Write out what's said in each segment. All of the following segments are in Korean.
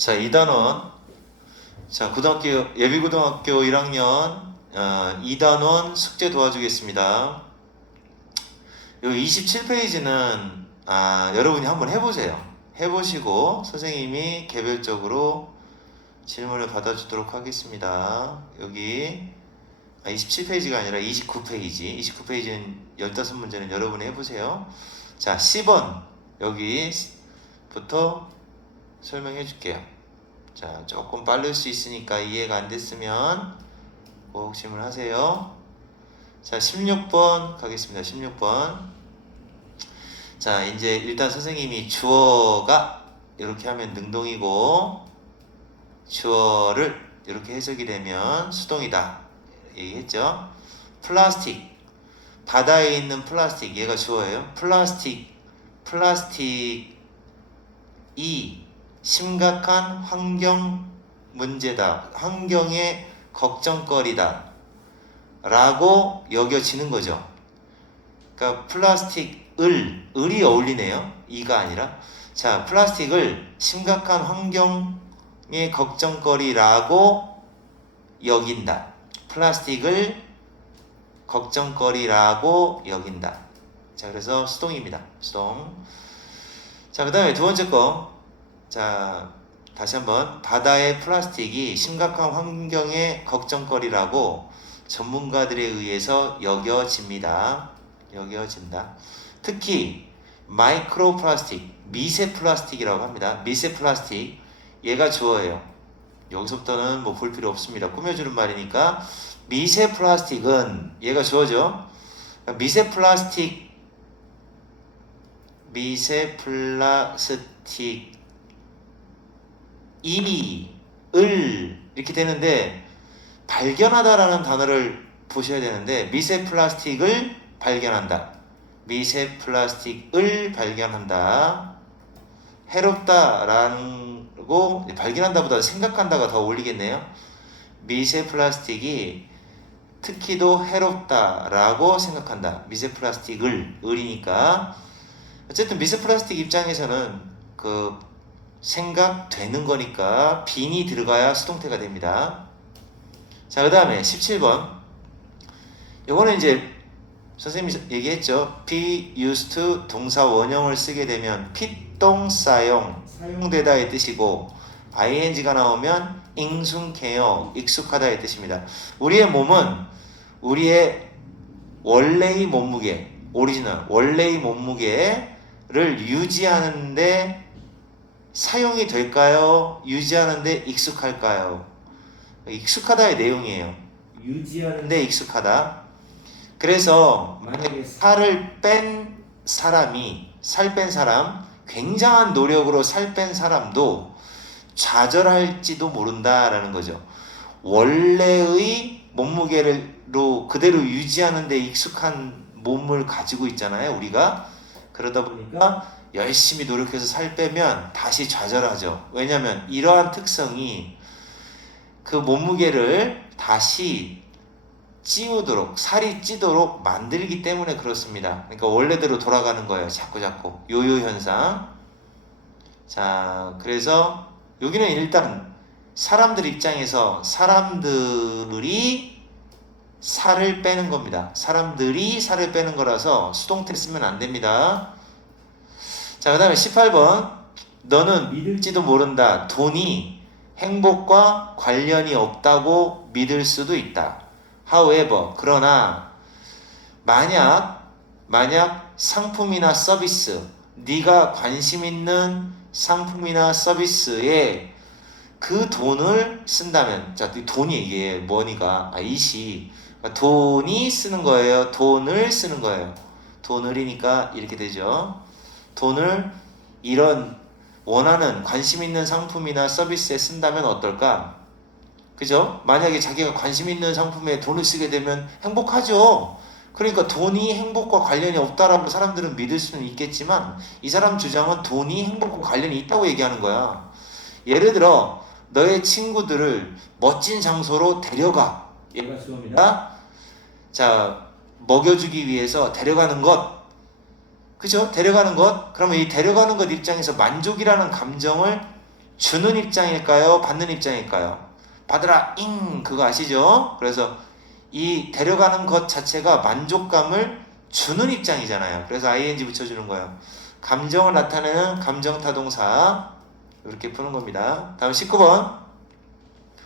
자, 2단원. 자, 예비고등학교 1학년 2단원 숙제 도와주겠습니다. 여기 27페이지는 여러분이 한번 해보세요. 해보시고 선생님이 개별적으로 질문을 받아주도록 하겠습니다. 여기 27페이지가 아니라 29페이지. 29페이지는 15문제는 여러분이 해보세요. 자, 10번 여기부터 설명해 줄게요. 자, 조금 빠를 수 있으니까 이해가 안 됐으면 꼭 질문하세요. 자, 16번 가겠습니다. 16번. 자, 이제 일단 선생님이 주어가 이렇게 하면 능동이고 주어를 이렇게 해석이 되면 수동이다 얘기했죠. 플라스틱, 바다에 있는 플라스틱, 얘가 주어예요. 플라스틱이 심각한 환경 문제다, 환경의 걱정거리다 라고 여겨지는 거죠. 그러니까 을이 어울리네요. 이가 아니라. 자, 플라스틱을 심각한 환경의 걱정거리라고 여긴다. 플라스틱을 걱정거리라고 여긴다. 자, 그래서 수동입니다. 수동. 자, 그 다음에 두 번째 거. 자, 다시 한번. 바다의 플라스틱이 심각한 환경의 걱정거리라고 전문가들에 의해서 여겨진다. 특히 마이크로 플라스틱, 미세 플라스틱이라고 합니다. 미세 플라스틱, 얘가 주어예요. 여기서부터는 뭐 볼 필요 없습니다. 꾸며주는 말이니까. 미세 플라스틱은 얘가 주어죠. 미세 플라스틱이 이렇게 되는데, 발견하다라는 단어를 보셔야 되는데, 미세 플라스틱을 발견한다. 미세 플라스틱을 발견한다. 해롭다라고, 발견한다보다 생각한다가 더 어울리겠네요. 미세 플라스틱이 특히도 해롭다라고 생각한다. 미세 플라스틱을이니까. 어쨌든 미세 플라스틱 입장에서는 그 생각되는 거니까 빈이 들어가야 수동태가 됩니다. 자, 그 다음에 17번. 요거는 이제 선생님이 얘기했죠. be used to 동사 원형을 쓰게 되면 피동 사용되다의 뜻이고, ing가 나오면 익숙해요, 익숙하다의 뜻입니다. 우리의 몸은 우리의 원래의 몸무게, 원래의 몸무게를 유지하는데 사용이 될까요? 유지하는데 익숙할까요? 익숙하다의 내용이에요. 유지하는데 익숙하다. 그래서 만약에 살 뺀 사람, 굉장한 노력으로 살 뺀 사람도 좌절할지도 모른다라는 거죠. 원래의 몸무게로 그대로 유지하는데 익숙한 몸을 가지고 있잖아요, 우리가. 그러다 보니까 열심히 노력해서 살 빼면 다시 좌절하죠. 왜냐하면 이러한 특성이 그 몸무게를 다시 살이 찌도록 만들기 때문에 그렇습니다. 그러니까 원래대로 돌아가는 거예요. 자꾸 요요 현상. 자, 그래서 여기는 일단 사람들 입장에서 사람들이 살을 빼는 겁니다. 사람들이 살을 빼는 거라서 수동태 쓰면 안 됩니다. 자, 그 다음에 18번. 너는 믿을지도 모른다. 돈이 행복과 관련이 없다고 믿을 수도 있다. However, 그러나 만약 상품이나 서비스, 네가 관심 있는 상품이나 서비스에 그 돈을 쓴다면, 자, 돈이 이게 뭐니까, 이시, 돈이 쓰는 거예요. 돈을 쓰는 거예요. 돈을이니까 이렇게 되죠. 돈을 이런 원하는 관심 있는 상품이나 서비스에 쓴다면 어떨까? 그죠? 만약에 자기가 관심 있는 상품에 돈을 쓰게 되면 행복하죠. 그러니까 돈이 행복과 관련이 없다라고 사람들은 믿을 수는 있겠지만, 이 사람 주장은 돈이 행복과 관련이 있다고 얘기하는 거야. 예를 들어 너의 친구들을 멋진 장소로 데려가. 얘가 수업이다. 자, 먹여주기 위해서 데려가는 것. 그죠? 데려가는 것. 그러면 이 데려가는 것 입장에서 만족이라는 감정을 주는 입장일까요? 받는 입장일까요? 받으라 잉 그거 아시죠? 그래서 이 데려가는 것 자체가 만족감을 주는 입장이잖아요. 그래서 ing 붙여주는 거예요. 감정을 나타내는 감정타동사 이렇게 푸는 겁니다. 다음 19번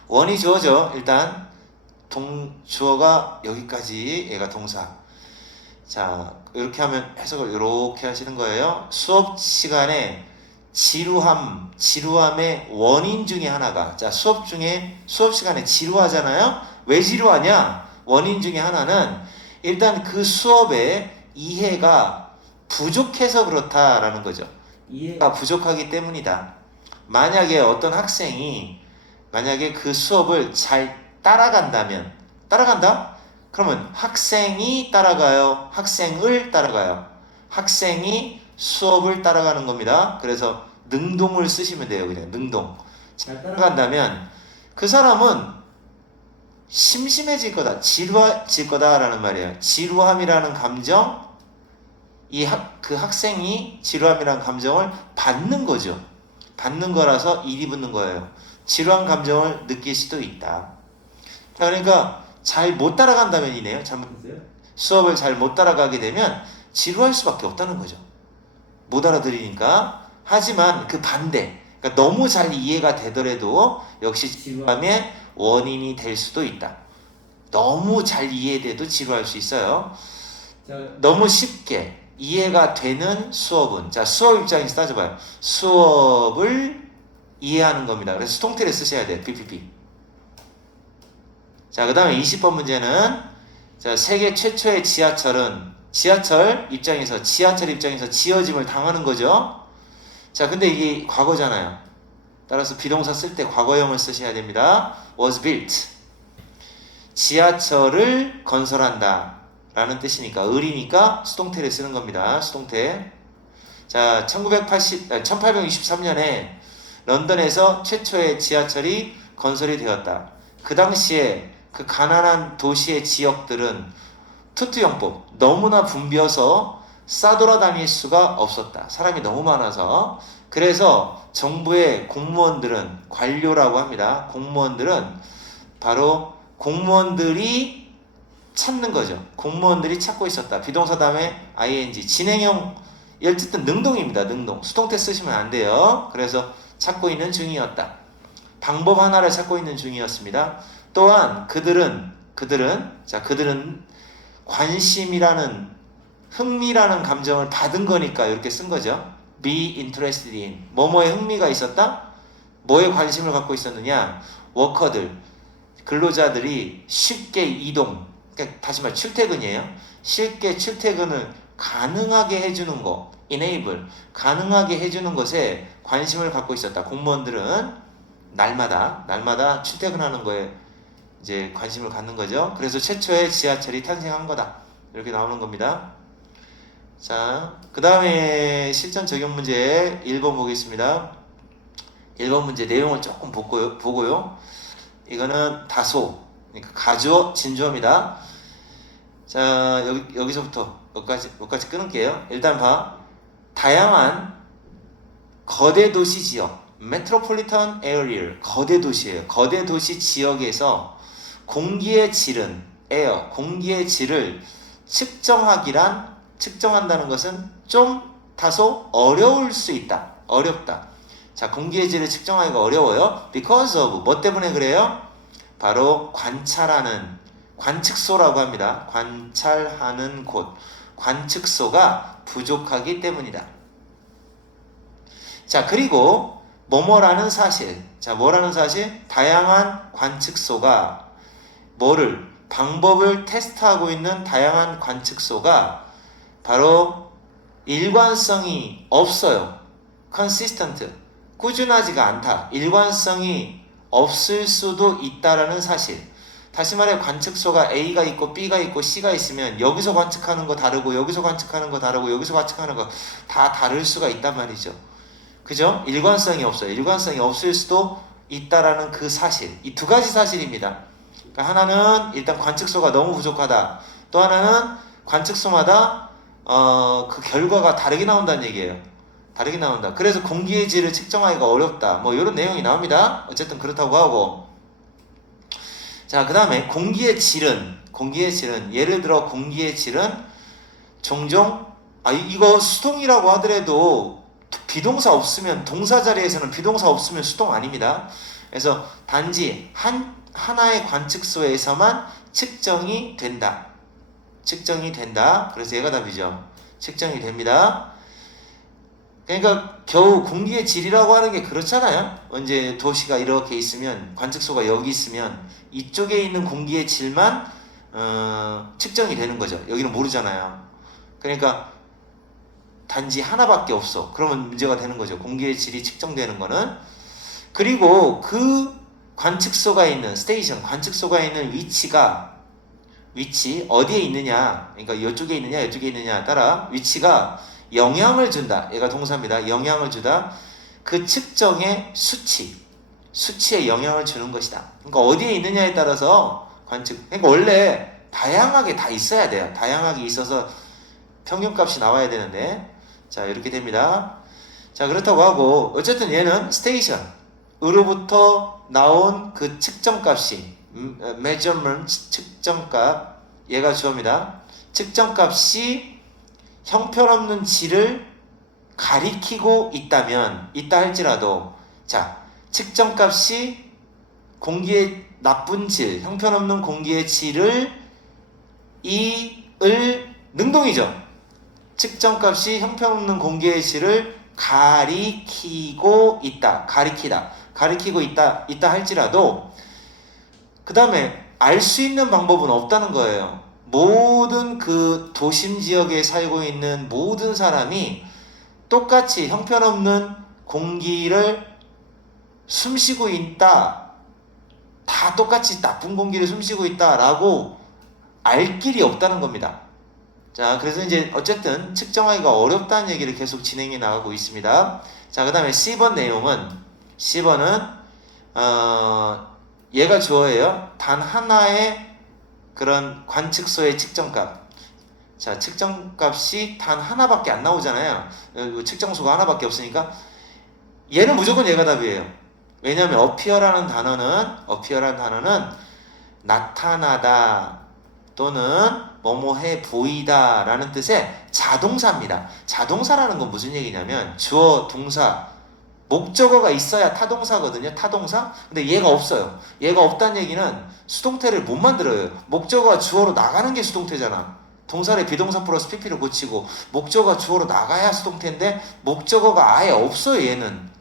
원이 주어져. 일단 주어가 여기까지 얘가 동사. 자 이렇게 하면 해석을 이렇게 하시는 거예요. 수업 시간에 지루함의 원인 중에 하나가 수업 시간에 지루하잖아요. 왜 지루하냐? 원인 중에 하나는 일단 그 수업의 이해가 부족해서 그렇다라는 거죠. 이해가 부족하기 때문이다. 만약에 어떤 학생이 그 수업을 잘 따라간다? 그러면 학생이 따라가요? 학생을 따라가요? 학생이 수업을 따라가는 겁니다. 그래서 능동을 쓰시면 돼요. 그냥 능동. 잘 따라간다면 그 사람은 심심해질 거다, 지루해질 거다라는 말이에요. 지루함이라는 감정, 그 학생이 지루함이라는 감정을 받는 거죠. 받는 거라서 일이 붙는 거예요. 지루한 감정을 느낄 수도 있다. 그러니까 잘 못 따라간다면이네요. 잘못했어요. 수업을 잘 못 따라가게 되면 지루할 수밖에 없다는 거죠. 못 알아들으니까. 하지만 그 반대, 그러니까 너무 잘 이해가 되더라도 역시 지루함의 원인이 될 수도 있다. 너무 잘 이해돼도 지루할 수 있어요. 너무 쉽게 이해가 되는 수업은, 수업 입장에서 따져봐요. 수업을 이해하는 겁니다. 그래서 수동태를 쓰셔야 돼요. PPP. 그 다음에 20번 문제는 세계 최초의 지하철 입장에서 지어짐을 당하는 거죠. 근데 이게 과거잖아요. 따라서 비동사 쓸 때 과거형을 쓰셔야 됩니다. was built. 지하철을 건설한다 라는 뜻이니까, 을이니까 수동태를 쓰는 겁니다. 수동태. 1863년에 런던에서 최초의 지하철이 건설이 되었다. 그 당시에 그 가난한 도시의 지역들은 투투영법, 너무나 붐벼서 싸돌아다닐 수가 없었다. 사람이 너무 많아서. 그래서 정부의 공무원들은, 관료라고 합니다. 공무원들은 바로 공무원들이 찾는 거죠. 공무원들이 찾고 있었다. 비동사 다음에 ing, 진행형, 어쨌든 능동입니다. 능동. 수동태 쓰시면 안 돼요. 그래서 찾고 있는 중이었다. 방법 하나를 찾고 있는 중이었습니다. 또한 그들은 관심이라는, 흥미라는 감정을 받은 거니까 이렇게 쓴 거죠. be interested in. 뭐뭐에 흥미가 있었다? 뭐에 관심을 갖고 있었느냐? 워커들, 근로자들이 쉽게 이동, 그러니까 다시 말해 출퇴근이에요. 쉽게 출퇴근을 가능하게 해주는 거, enable, 가능하게 해주는 것에 관심을 갖고 있었다. 공무원들은 날마다 출퇴근하는 거에 이제 관심을 갖는 거죠. 그래서 최초의 지하철이 탄생한 거다. 이렇게 나오는 겁니다. 그 다음에 실전 적용 문제 1번 보겠습니다. 1번 문제 내용을 조금 보고요. 이거는 다소, 그러니까 가주어, 진주어입니다. 여기서부터 여기까지 끊을게요. 일단 다양한 거대 도시 지역, 메트로폴리탄 에어리얼, 거대 도시예요. 거대 도시 지역에서 공기의 질은, 에어, 공기의 질을 측정한다는 것은 좀 다소 어려울 수 있다. 어렵다. 공기의 질을 측정하기가 어려워요. Because of, 뭐 때문에 그래요? 바로 관측소라고 합니다. 관찰하는 곳, 관측소가 부족하기 때문이다. 그리고 뭐뭐라는 사실. 뭐라는 사실? 다양한 관측소가 방법을 테스트하고 있는 다양한 관측소가 바로 일관성이 없어요. consistent, 꾸준하지가 않다. 일관성이 없을 수도 있다라는 사실. 다시 말해 관측소가 A가 있고 B가 있고 C가 있으면 여기서 관측하는 거 다르고 여기서 관측하는 거 다르고 여기서 관측하는 거 다 다를 수가 있단 말이죠. 그죠? 일관성이 없어요. 일관성이 없을 수도 있다라는 그 사실. 이 두 가지 사실입니다. 그러니까 하나는 일단 관측소가 너무 부족하다. 또 하나는 관측소마다 그 결과가 다르게 나온다는 얘기예요. 다르게 나온다. 그래서 공기의 질을 측정하기가 어렵다. 뭐 이런 내용이 나옵니다. 어쨌든 그렇다고 하고, 자, 그 다음에 공기의 질은 예를 들어 공기의 질은 종종 이거 수동이라고 하더라도 비동사 없으면, 동사 자리에서는 비동사 없으면 수동 아닙니다. 그래서 단지 하나의 관측소에서만 측정이 된다. 그래서 얘가 답이죠. 측정이 됩니다. 그러니까 겨우 공기의 질이라고 하는 게 그렇잖아요. 이제 도시가 이렇게 있으면, 관측소가 여기 있으면 이쪽에 있는 공기의 질만 측정이 되는 거죠. 여기는 모르잖아요. 그러니까 단지 하나밖에 없어. 그러면 문제가 되는 거죠. 공기의 질이 측정되는 거는. 그리고 그 관측소가 있는 관측소가 있는 위치 어디에 있느냐, 그러니까 이쪽에 있느냐에 따라 위치가 영향을 준다. 얘가 동사입니다. 영향을 주다. 그 측정의 수치에 영향을 주는 것이다. 그러니까 어디에 있느냐에 따라서 그러니까 원래 다양하게 다 있어야 돼요. 다양하게 있어서 평균값이 나와야 되는데, 자, 이렇게 됩니다. 자, 그렇다고 하고, 어쨌든 얘는 으로부터 나온 그 측정값이 measurement, 측정값, 얘가 주어입니다. 측정값이 형편없는 질을 가리키고 있다 할지라도, 자, 측정값이 공기의 나쁜 질, 형편없는 공기의 질을 능동이죠. 측정값이 형편없는 공기의 질을 가리키고 있다 할지라도, 그 다음에 알 수 있는 방법은 없다는 거예요. 모든 그 도심 지역에 살고 있는 모든 사람이 똑같이 형편없는 공기를 숨쉬고 있다, 다 똑같이 나쁜 공기를 숨쉬고 있다라고 알 길이 없다는 겁니다. 자, 그래서 이제 어쨌든 측정하기가 어렵다는 얘기를 계속 진행해 나가고 있습니다. 자, 그 다음에 C번 내용은, 얘가 주어예요. 단 하나의 그런 관측소의 측정값. 자, 측정값이 단 하나밖에 안 나오잖아요. 측정소가 하나밖에 없으니까 얘는 무조건 얘가 답이에요. 왜냐하면 appear라는 단어는 나타나다 또는 뭐뭐해 보이다 라는 뜻의 자동사입니다. 자동사라는 건 무슨 얘기냐면 주어, 동사, 목적어가 있어야 타동사거든요. 타동사. 근데 얘가 없어요. 얘가 없다는 얘기는 수동태를 못 만들어요. 목적어가 주어로 나가는 게 수동태잖아. 동사를 비동사 플러스 pp로 고치고 목적어가 주어로 나가야 수동태인데 목적어가 아예 없어요. 얘는.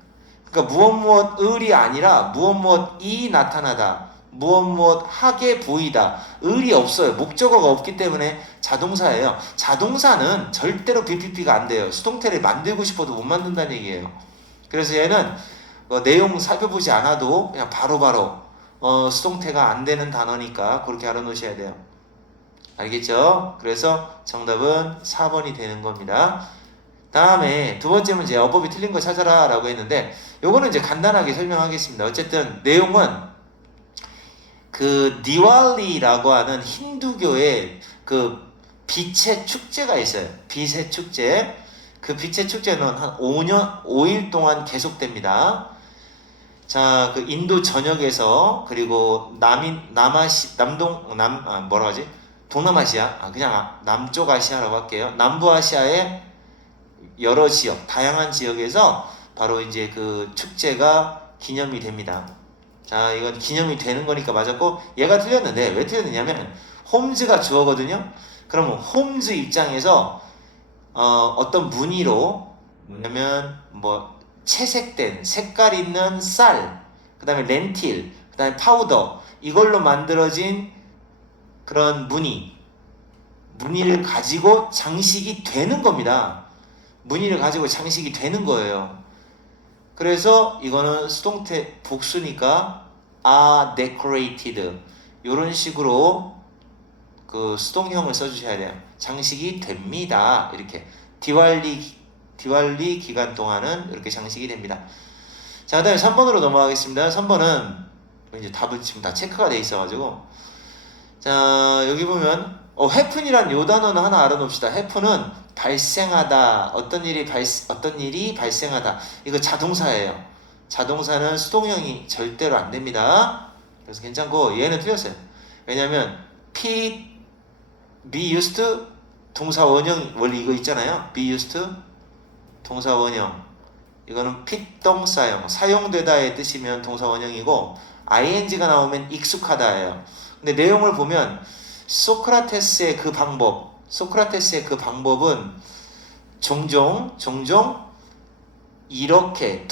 그러니까 무엇무엇을이 아니라 무엇무엇이 나타나다, 무엇무엇하게 보이다. 을이 없어요. 목적어가 없기 때문에 자동사예요. 자동사는 절대로 BPP가 안 돼요. 수동태를 만들고 싶어도 못 만든다는 얘기예요. 그래서 얘는 내용 살펴보지 않아도 그냥 바로바로 수동태가 안 되는 단어니까 그렇게 알아놓으셔야 돼요. 알겠죠? 그래서 정답은 4번이 되는 겁니다. 다음에 두 번째 문제, 어법이 틀린 거 찾아라 라고 했는데, 요거는 이제 간단하게 설명하겠습니다. 어쨌든 내용은 그 디왈리라고 하는 힌두교의 그 빛의 축제가 있어요. 빛의 축제. 그 빛의 축제는 한 5일 동안 계속됩니다. 자, 그 인도 전역에서, 그리고 동남아시아, 그냥 남쪽 아시아라고 할게요. 남부아시아의 여러 지역, 다양한 지역에서 바로 이제 그 축제가 기념이 됩니다. 자, 이건 기념이 되는 거니까 맞았고, 얘가 틀렸는데 왜 틀렸느냐면 홈즈가 주어거든요. 그러면 홈즈 입장에서 어떤 무늬로, 뭐냐면 채색된 색깔 있는 쌀, 그 다음에 렌틸, 그 다음에 파우더, 이걸로 만들어진 그런 무늬를 가지고 장식이 되는 겁니다. 무늬를 가지고 장식이 되는 거예요. 그래서 이거는 수동태 복수니까 are decorated, 이런 식으로 그 수동형을 써주셔야 돼요. 장식이 됩니다. 이렇게 디왈리 기간 동안은 이렇게 장식이 됩니다. 자, 그 다음에 3번으로 넘어가겠습니다. 3번은 이제 답은 지금 다 체크가 돼 있어가지고, 자, 여기 보면 happen이란 요 단어는 하나 알아놓읍시다. happen은 발생하다, 어떤 일이 발생하다. 이거 자동사예요. 자동사는 수동형이 절대로 안 됩니다. 그래서 괜찮고 얘는 틀렸어요. 왜냐면 be used to 동사 원형 원래 이거 있잖아요. be used to 동사 원형. 이거는 필동사형 사용되다의 뜻이면 동사 원형이고 ing가 나오면 익숙하다예요. 근데 내용을 보면 소크라테스의 그 방법은 종종 이렇게